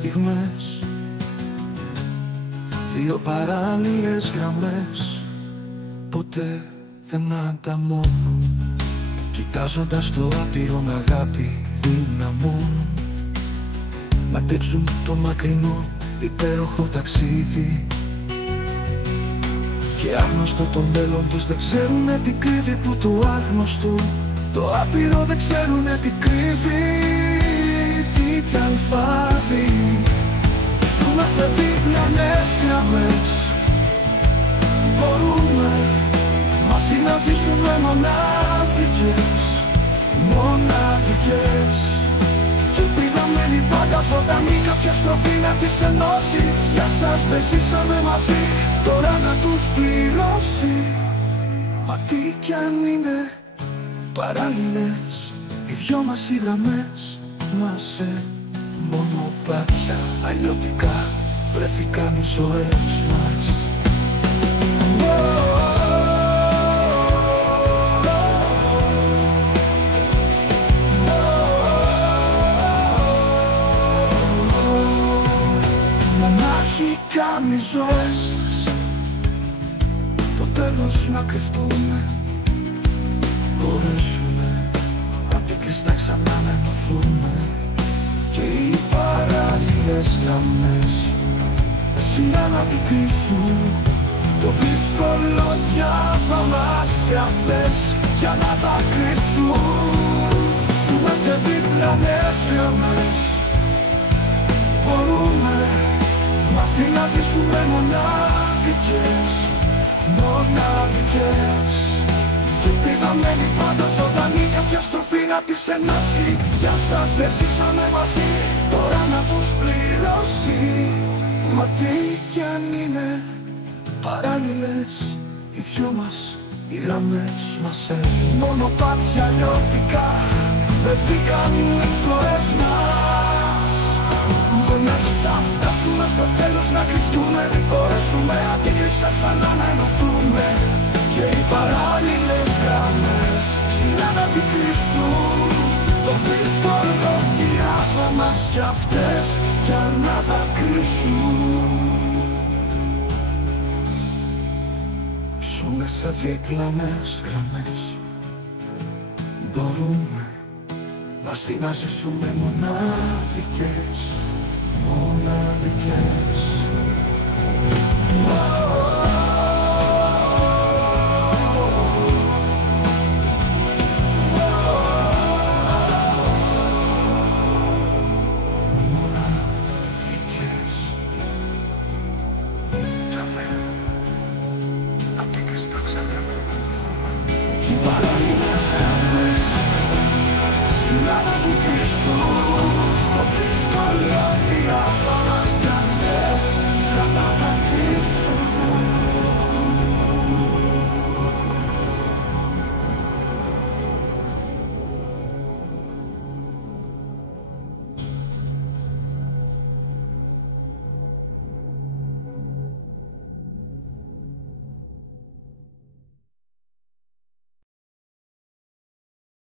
στιγμές, δύο παράλληλες γραμμές, ποτέ δεν ανταμώνουν, κοιτάζοντας το άπειρο με αγάπη δυναμώνουν. Μ' αντέξουν το μακρινό υπέροχο ταξίδι, και άγνωστο το μέλλον τους, δεν ξέρουνε τι κρύβει που του άγνωστου το άπειρο δεν ξέρουνε τι κρύβει. Τι κι αλφάδι, ζούμε σε διπλανές γραμμές, μπορούμε μαζί να ζήσουμε μοναδικές, μοναδικές. Κι ελπίδα μένει πάντα ζωντανή, κάποια στροφή να τις ενώσει. Για σας δεν ζήσαμε μαζί, τώρα να τους πληρώσει. Μα τι κι αν είναι παράλληλες οι δυο μας οι γραμμές, μα σε μονοπάτια αλλιώτικα βρεθήκαν οι ζωές μας. Μονάχικα οι ζωές σας, το τέλος να κρυφτούμε, μπορέσουμε απ' την κρίστα ξανά να ενωθούμε. Και οι παράλληλες γραμμές σειρά να την κρίσουν, το δύσκολο διάβαμας κι αυτές για να δακρύσουν. Ζούμε σε διπλανές γραμμές, μπορούμε μαζί να ζήσουμε μοναδικές, μοναδικές. Κι ελπίδα μένει πάντα ζωντανή, κάποια στροφή να τις ενώσει. Για σας δεν ζήσαμε μαζί, τώρα να τους πληρώσει. Μα τι κι αν είναι παράλληλες οι δυο μας οι γραμμές μας, σε μονοπάτια λιώτικα βρεθήκαν οι ζωές μας. Μονάχοι θα φτάσουμε στο τέλος να κρυφτούμε, δεν μπορέσουμε αντίκριστα ξανά να ενωθούμε. Και οι παράλληλες γραμμές σειρά να την κρίσουν, το δύσκολο διάβαμας κι αυτές για να δακρύσουν. Ζούμε σε διπλανές γραμμές, μπορούμε μαζί να ζήσουμε μοναδικές, μοναδικές. Και οι παράλληλες γραμμές σειρά να την κρίσουν, το δύσκολο διάβαμας κι αυτές για να